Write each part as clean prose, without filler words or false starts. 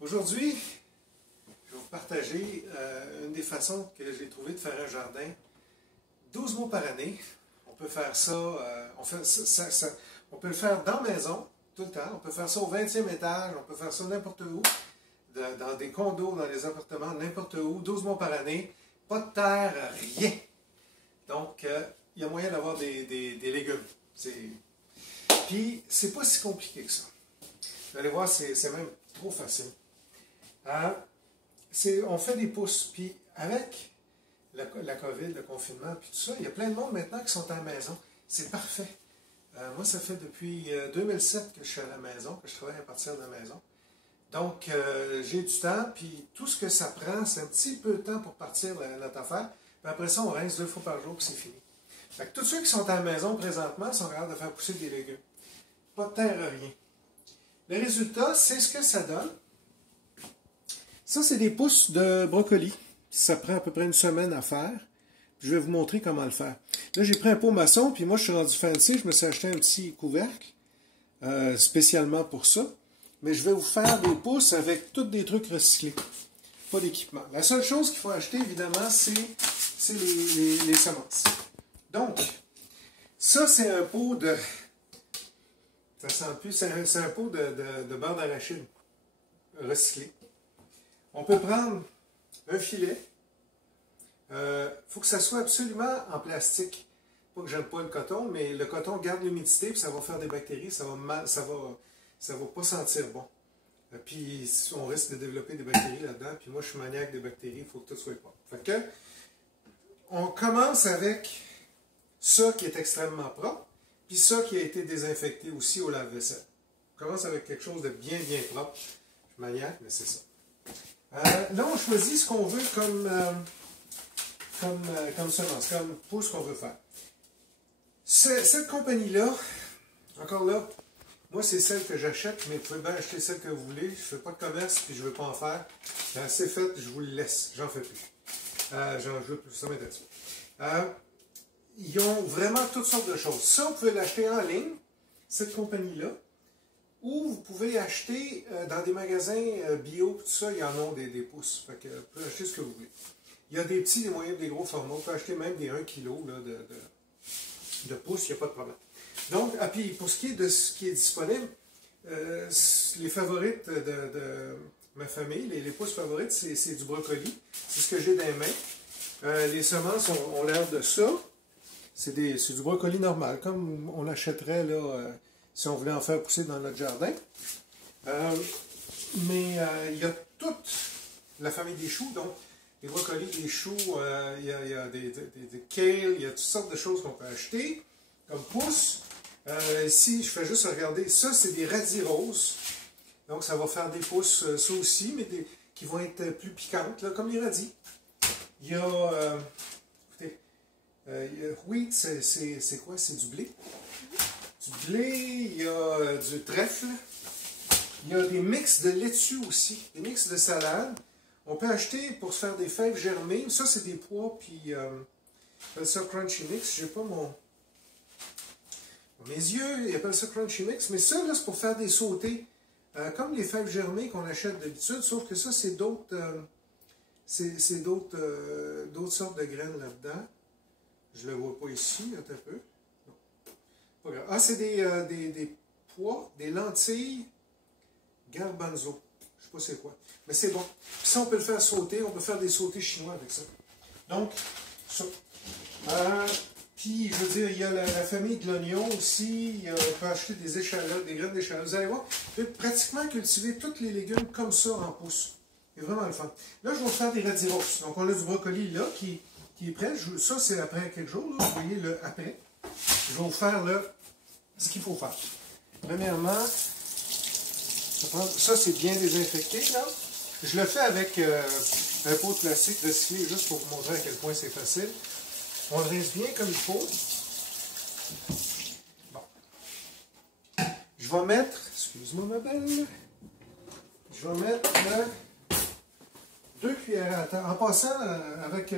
Aujourd'hui, je vais vous partager une des façons que j'ai trouvé de faire un jardin. 12 mois par année. On peut faire ça, on peut le faire dans la maison, tout le temps. On peut faire ça au 20e étage, on peut faire ça n'importe où, dans des condos, dans les appartements, n'importe où, 12 mois par année. Pas de terre, rien. Donc, il y a moyen d'avoir des légumes. Puis, c'est pas si compliqué que ça. Vous allez voir, c'est même trop facile. On fait des pousses. Puis, avec la COVID, le confinement, puis tout ça, il y a plein de monde maintenant qui sont à la maison. C'est parfait. Moi, ça fait depuis 2007 que je suis à la maison, que je travaille à partir de la maison. Donc, j'ai du temps, puis tout ce que ça prend, c'est un petit peu de temps pour partir notre affaire. Puis après ça, on rince 2 fois par jour, puis c'est fini. Fait que tous ceux qui sont à la maison présentement sont capables de faire pousser des légumes. Pas de terre, rien. Le résultat, c'est ce que ça donne. Ça, c'est des pousses de brocoli. Ça prend à peu près une semaine à faire. Je vais vous montrer comment le faire. Là, j'ai pris un pot maçon, puis moi, je suis rendu fancy. Je me suis acheté un petit couvercle, spécialement pour ça. Mais je vais vous faire des pousses avec tous des trucs recyclés. Pas d'équipement. La seule chose qu'il faut acheter, évidemment, c'est les semences. Donc, ça, c'est un pot de... Ça sent plus. C'est un pot de beurre d'arachide recyclé. On peut prendre un filet. Faut que ça soit absolument en plastique. Pas que j'aime pas le coton, mais le coton garde l'humidité, puis ça va faire des bactéries, ça va pas sentir bon. Puis on risque de développer des bactéries là-dedans, puis moi je suis maniaque des bactéries, il faut que tout soit propre. Fait que, on commence avec ça qui est extrêmement propre, puis ça qui a été désinfecté aussi au lave-vaisselle. On commence avec quelque chose de bien propre. Je suis maniaque, mais c'est ça. Là, on choisit ce qu'on veut comme semence, comme pousse qu'on veut faire. Cette compagnie-là, encore là, moi c'est celle que j'achète, mais vous pouvez bien acheter celle que vous voulez. Je ne fais pas de commerce puis je ne veux pas en faire. C'est fait, je vous le laisse. J'en fais plus. Ça m'intéresse. Ils ont vraiment toutes sortes de choses. Ça, vous pouvez l'acheter en ligne, cette compagnie-là. Ou vous pouvez acheter dans des magasins bio, tout ça, ils en ont des pousses. Fait que vous pouvez acheter ce que vous voulez. Il y a des petits, des moyens, des gros formats. Vous pouvez acheter même des 1 kg là, de pousses, il n'y a pas de problème. Donc, puis pour ce qui est de ce qui est disponible, les favorites de ma famille, les pousses favorites, c'est du brocoli. C'est ce que j'ai dans les mains. Les semences ont l'air de ça. C'est du brocoli normal, comme on l'achèterait là. Si on voulait en faire pousser dans notre jardin. Mais il y a toute la famille des choux, donc des brocolis, des choux, il y a des kale, il y a toutes sortes de choses qu'on peut acheter comme pousses. Ici, je fais juste regarder, ça c'est des radis roses, donc ça va faire des pousses, ça aussi, mais qui vont être plus piquantes, là, comme les radis. Il y a, écoutez, wheat, c'est quoi? C'est du blé. Du blé, il y a du trèfle, il y a des mix de laitue aussi, des mix de salade. On peut acheter pour se faire des fèves germées. Ça, c'est des pois, puis on appelle ça crunchy mix. J'ai pas mes yeux, ils appellent ça crunchy mix. Mais ça, là, c'est pour faire des sautés, comme les fèves germées qu'on achète d'habitude, sauf que ça, c'est d'autres d'autres sortes de graines là-dedans. Je ne le vois pas ici, un peu. Ah, c'est des pois, des lentilles garbanzo. Je ne sais pas c'est quoi. Mais c'est bon. Puis ça, on peut le faire sauter. On peut faire des sautés chinois avec ça. Donc, ça. Puis, je veux dire, il y a la famille de l'oignon aussi. On peut acheter des échalotes, des graines d'échalotes. Vous allez voir, vous pouvez pratiquement cultiver tous les légumes comme ça en pousse. C'est vraiment le fun. Là, je vais vous faire des radis roses. Donc, on a du brocoli là qui est prêt. Ça, c'est après quelques jours. Là. Vous voyez le après. Je vais vous faire là, ce qu'il faut faire. Premièrement, ça c'est bien désinfecté là. Je le fais avec un pot de plastique recyclé juste pour vous montrer à quel point c'est facile. On le rince bien comme il faut. Bon. Je vais mettre, excuse-moi ma belle, je vais mettre 2 cuillères à terre. En passant, avec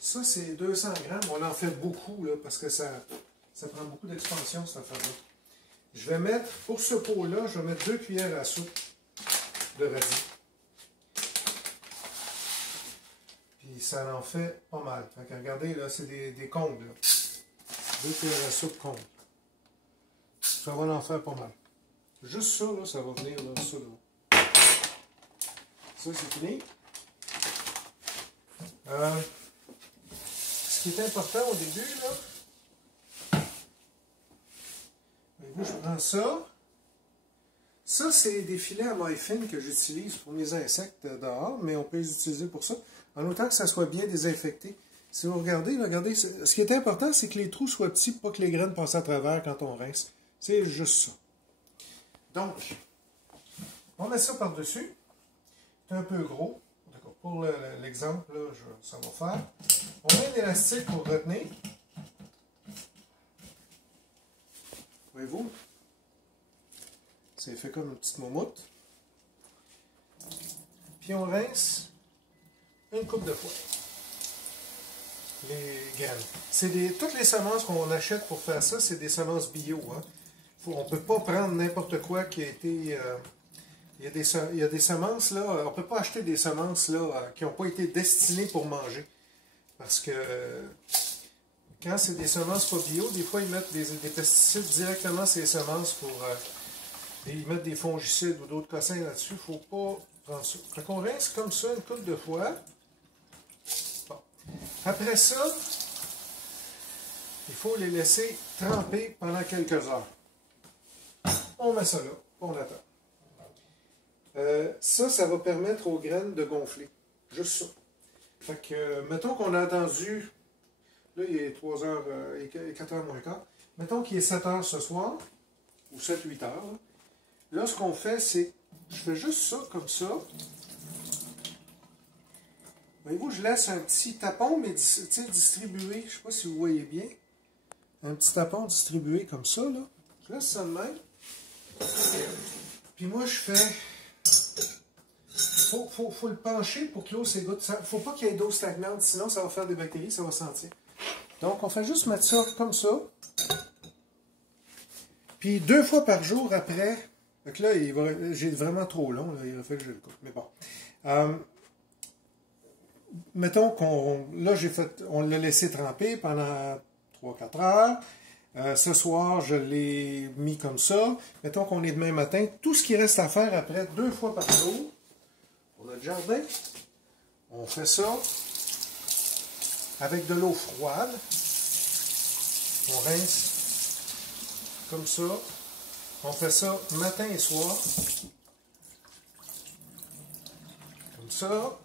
ça c'est 200 grammes. On en fait beaucoup là, parce que ça prend beaucoup d'expansion, cette affaire-là. Je vais mettre, pour ce pot-là, je vais mettre 2 cuillères à soupe de radis. Puis ça en fait pas mal. Fait que regardez, là, c'est des combles. 2 cuillères à soupe combles. Ça va en faire pas mal. Juste ça, là, ça va venir là, ça de haut. Ça, c'est fini. Ce qui est important au début, là, je prends ça. Ça, c'est des filets à maille fine que j'utilise pour mes insectes dehors, mais on peut les utiliser pour ça, en autant que ça soit bien désinfecté. Si vous regardez, là, regardez, ce qui est important, c'est que les trous soient petits pour pas que les graines passent à travers quand on rince. C'est juste ça. Donc, on met ça par-dessus. C'est un peu gros. Pour l'exemple, ça va faire. On met un élastique pour retenir. Voyez-vous? C'est fait comme une petite moumoute. Puis on rince une coupe de fois. Les graines. Toutes les semences qu'on achète pour faire ça, c'est des semences bio. Hein? On ne peut pas prendre n'importe quoi qui a été... il y a des semences, là, on ne peut pas acheter des semences là, qui n'ont pas été destinées pour manger. Parce que quand c'est des semences pas bio, des fois ils mettent des pesticides directement sur les semences pour... et ils mettent des fongicides ou d'autres cossins là-dessus. Il ne faut pas prendre ça. Fait qu'on rince comme ça une couple de fois. Bon. Après ça, il faut les laisser tremper pendant quelques heures. On met ça là, on attend. Ça va permettre aux graines de gonfler. Juste ça. Fait que, mettons qu'on a attendu, là il est 3h, il est 4h moins quart. Mettons qu'il est 7h ce soir, ou 7-8h. Là, ce qu'on fait, c'est, je fais juste ça, comme ça. Voyez-vous, je laisse un petit tapon, mais distribué. Je ne sais pas si vous voyez bien. Un petit tapon distribué comme ça, là. Je laisse ça de même. Puis moi, je fais... Faut le pencher pour que l'eau s'égoutte. Il ne faut pas qu'il y ait d'eau stagnante, sinon ça va faire des bactéries, ça va sentir. Donc, on fait juste mettre ça comme ça. Puis 2 fois par jour après... Donc là, j'ai vraiment trop long, là, il va falloir que je le coupe. Mais bon. Mettons qu'on... Là, on l'a laissé tremper pendant 3-4 heures. Ce soir, je l'ai mis comme ça. Mettons qu'on est demain matin. Tout ce qui reste à faire après, 2 fois par jour, pour notre jardin, on fait ça avec de l'eau froide. On rince comme ça. On fait ça matin et soir. Comme ça.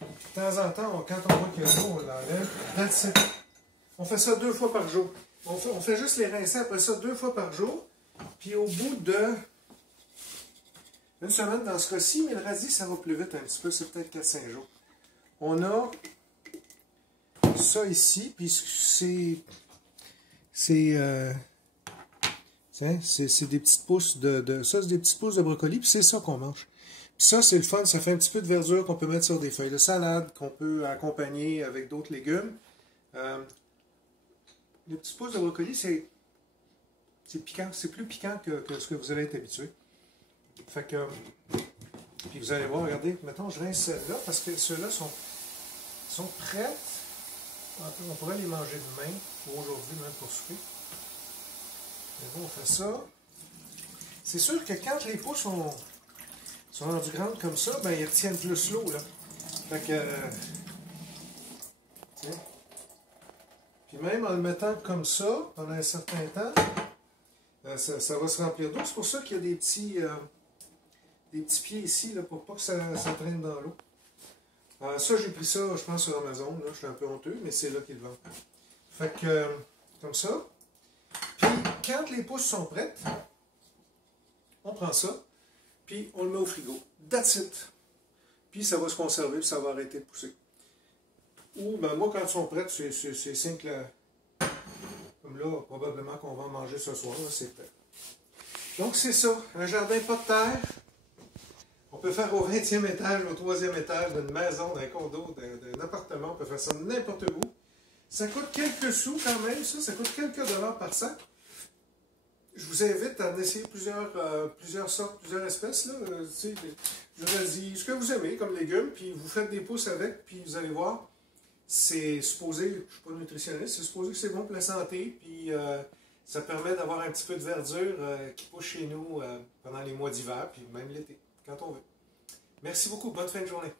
De temps en temps, quand on voit qu'il y a l'eau, on l'enlève. That's it. On fait ça 2 fois par jour. On fait juste les rincer après ça 2 fois par jour. Puis au bout de une semaine dans ce cas-ci, mais le radis, ça va plus vite un petit peu, c'est peut-être 4-5 jours. On a ça ici, puis c'est des petites pousses ça, c'est des petites pousses de brocoli, puis c'est ça qu'on mange. Puis ça, c'est le fun, ça fait un petit peu de verdure qu'on peut mettre sur des feuilles de salade, qu'on peut accompagner avec d'autres légumes. Les petites pousses de brocoli, c'est piquant, c'est plus piquant que ce que vous allez être habitué. Fait que, puis vous allez voir, regardez, mettons, je rince celles-là, parce que ceux-là sont prêtes. On pourrait les manger demain, ou aujourd'hui, même pour souper. Et bon, on fait ça. C'est sûr que quand les pousses sont rendues grandes comme ça, ben, ils retiennent plus l'eau, là. Fait que, tiens. Puis même en le mettant comme ça, pendant un certain temps, ça va se remplir d'eau. C'est pour ça qu'il y a des petits pieds ici, là, pour pas que ça traîne dans l'eau. Ça, j'ai pris ça, je pense, sur Amazon. Là, je suis un peu honteux, mais c'est là qu'ils le vendent. Fait que, comme ça. Puis, quand les pousses sont prêtes, on prend ça, puis on le met au frigo. That's it. Puis, ça va se conserver, puis ça va arrêter de pousser. Ou, ben moi, quand elles sont prêtes, c'est simple. Comme là, probablement qu'on va en manger ce soir, c'est prêt. Donc, c'est ça. Un jardin pas de terre. On peut faire au 20e étage, au 3e étage d'une maison, d'un condo, d'un appartement. On peut faire ça n'importe où. Ça coûte quelques sous quand même, ça. Ça coûte quelques dollars par sac. je vous invite à en essayer plusieurs sortes, plusieurs espèces. Là. Je vous ai dit ce que vous aimez comme légumes, puis vous faites des pousses avec, puis vous allez voir, c'est supposé, je ne suis pas nutritionniste, c'est supposé que c'est bon pour la santé, puis ça permet d'avoir un petit peu de verdure qui pousse chez nous pendant les mois d'hiver, puis même l'été, quand on veut. Merci beaucoup, bonne fin de journée.